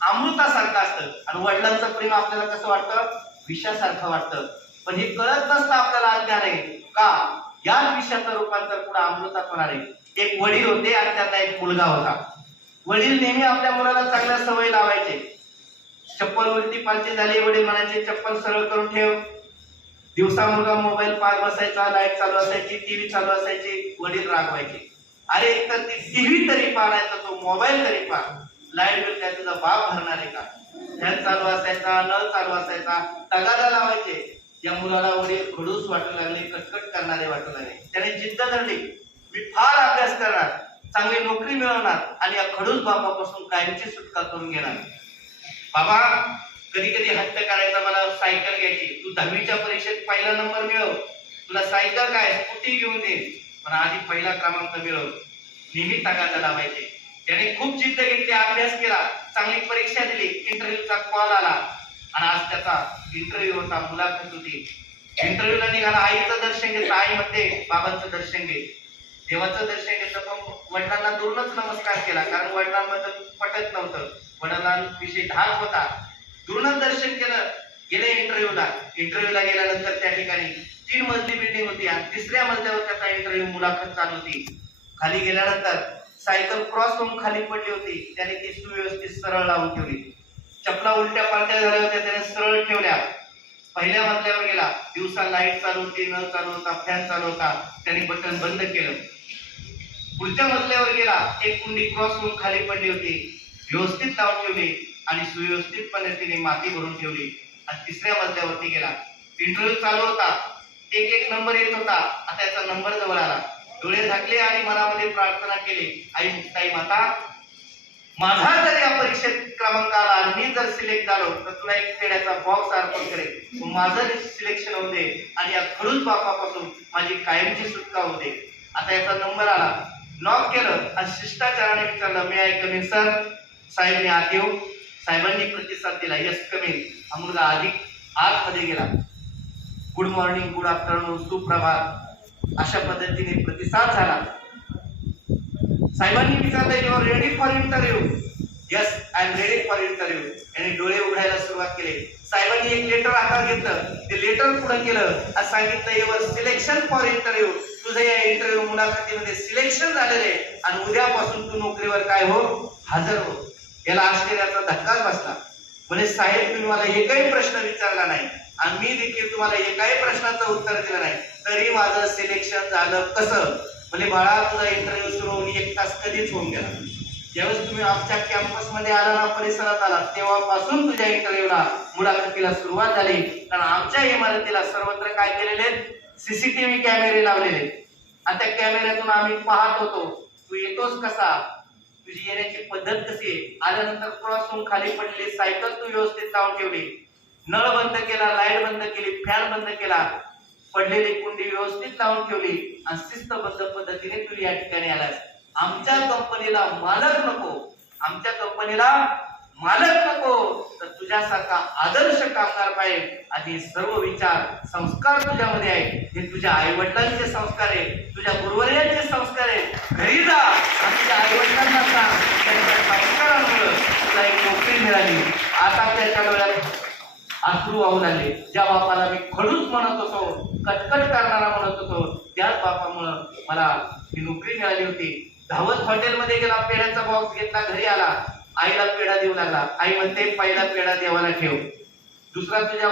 अमृतासारखं असतं आणि वडिलांचं प्रेम आपल्याला कसं वाटतं, विषासारखं वाटतं. पण हे कळत नसतं आपल्याला अज्ञान आहे का या विषाचं रूपांतर पुढे अमृतात होणार आहे. एक वडील होते आणि त्यांना एक मुलगा होता. वडील नेहमी आपल्या मुलाला चांगल्या सवयी लावायचे. चप्पल उलटी पालटी झाली, वडील म्हणायचे चप्पल सरळ करून ठेव. दिवसा मुलगा मोबाईल पाहत बसायचा, लाईट चालू असायची, टीव्ही चालू असायची, वडील रागवायचे. अरे तर ती टीव्ही तरी पाहायचा, तो मोबाईल तरी पहा, लाईट बिल काय तुझा बाप भरणार आहे का? फॅन चालू असायचा, नळ चालू असायचा, तगादा लावायचे. या मुलाला वडील खडूस वाटू लागले, कटकट करणारे वाटू लागले. त्याने जिद्द धरली, मी फार अभ्यास करणार, चांगली नोकरी मिळवणार आणि या खडूस बापापासून कायमची सुटका करून घेणार. बाबा कधी कधी हट्ट करायचा, मला सायकल घ्यायची, तू 10वीच्या परीक्षेत पहिला नंबर मिळव, तुला सायकल काय स्कूटी घेऊन दे, पण आधी पहिला क्रमांक मिळव. नेहमी तगादा लावायचे. त्याने खूप जिद्द घेतली, अभ्यास केला, चांगली परीक्षा दिली, इंटरव्ह्यूचा कॉल आला आणि आज त्याचा इंटरव्ह्यू होता, मुलाखत होती. इंटरव्ह्यूला निघाला, आईचं दर्शन घेतलं. आई म्हणते बाबांचं दर्शन घे. देवाचं दर्शन घेतलं, पण वडिलांना दूरनच नमस्कार केला, कारण वडिलांबद्दल पटत नव्हतं, वडिलांविषयी धाक होता. दूरनच दर्शन केलं. गेले इंटरव्ह्यूला गेल्यानंतर त्या ठिकाणी 3 मजली बिल्डिंग होती आणि 3ऱ्या मजल्यावर त्याचा इंटरव्ह्यू मुलाखत चालू होती. खाली गेल्यानंतर सायकल क्रॉस होऊन खाली पडली होती, त्याने ती सुव्यवस्थित सरळ लावून ठेवली. चपला उलट्या पालट्या झाल्या होत्या, त्याने सरळ ठेवल्या. पहिल्या मजल्यावर गेला, दिवसा लाईट चालू होती, नळ चालू होता, फॅन चालू होता, त्याने बटन बंद केलं. पुढच्या मजल्यावर गेला, एक कुंडी क्रॉस होऊन खाली पडली होती, व्यवस्थित लावून ठेवली आणि सुव्यवस्थितपणे तिने माती भरून ठेवली. आणि 3ऱ्या मजल्यावरती गेला. इंटरव्ह्यू चालू होता, एक एक नंबर येत होता. आता याचा नंबर जवळ आला, डोळे झाकले आणि मनामध्ये प्रार्थना केली, आई मुक्ताई माता, माझा जर या परीक्षेत क्रमांक आला आणि मी जर सिलेक्ट झालो तर तुला एक पेढ्याचा बॉक्स अर्पण करेल, माझं सिलेक्शन होऊ दे आणि या खडूस बापापासून माझी कायमची सुटका होऊ दे. आता याचा नंबर आला, नॉक केलं आणि शिष्टाचाराने विचारलं, मी आय कमिंग सर? साहेबने आत येऊ. साहेबांनी प्रतिसाद दिला, यस कमिंग. हा मुलगा अधिक आतमध्ये गेला. गुड मॉर्निंग, गुड आफ्टरनून, सुप्रभात अशा पद्धतीने प्रतिसाद झाला. साहेबांनी विचारलं, you are ready for interview? Yes, I am ready for interview. याने डोळे उघडायला सुरुवात केली. साहेबांनी एक लेटर हातात घेतलं, ते लेटर पुढे केलं आणि सांगितलं, युअर सिलेक्शन फॉर इंटरव्ह्यू, तुझं या इंटरव्ह्यू मुलाखतीमध्ये सिलेक्शन झालेलं आहे आणि उद्यापासून तू नोकरीवर काय हो, हजर हो. याला आश्चर्याचा धक्काच बसला. म्हणजे साहेब तुम्ही मला एकही प्रश्न विचारला नाही आणि मी देखील तुम्हाला एकाही प्रश्नाचं उत्तर दिलं नाही, तरी माझं सिलेक्शन झालं कसं? म्हणजे बाळा तुझा इंटरव्ह्यू सुरू होऊन 1 तास कधीच होऊन गेला. ज्यावेळेस तुम्ही आमच्या कॅम्पस मध्ये आला ना, परिसरात आला, तेव्हापासून तुझ्या इंटरव्ह्यूला मुलाखतीला सुरुवात झाली. कारण आमच्या इमारतीला सर्वत्र काय केलेले, सीसीटीव्ही कॅमेरे लावलेले आणि त्या कॅमेऱ्यातून आम्ही पाहत होतो तू येतोस कसा, तुझी येण्याची पद्धत कशी आहे. आल्यानंतर क्रॉस होऊन खाली पडलेली सायकल तू व्यवस्थित लावून ठेवली, नळ बंद केला, लाईट बंद केली, फॅन बंद केला, पडलेली कुंडी व्यवस्थित लावून ठेवली आणि शिस्तबद्ध पद्धतीने तू या ठिकाणी आलास. आमच्या कंपनीला मालक नको, आमच्या कंपनीला मालक नको, तर तुझ्यासारखा आदर्श कामगार पाहिजे. आणि सर्व विचार संस्कार तुझ्यामध्ये आहे, हे तुझ्या आई वडिलांचे संस्कार आहे, तुझ्या गुरुवर्यांचे संस्कार आहे. घरी जा आणि तुझ्या आई वडिलांना सांग, त्यांच्या संस्कारामुळे तुला एक नोकरी मिळाली. आता त्याच्या डोळ्यात अश्रू वाहू लागले. ज्या बापाला मी खडूस म्हणत होतो, कटकट करणारा म्हणत होतो, त्याच बापामुळं मला ही नोकरी मिळाली होती. धावत हॉटेलमध्ये गेला, पेढ्याचा बॉक्स घेतला, घरी आला, आईला पेढा देऊ लागला. आई म्हणते पहिला पेढा देवाला ठेव, दुसरा तुझ्या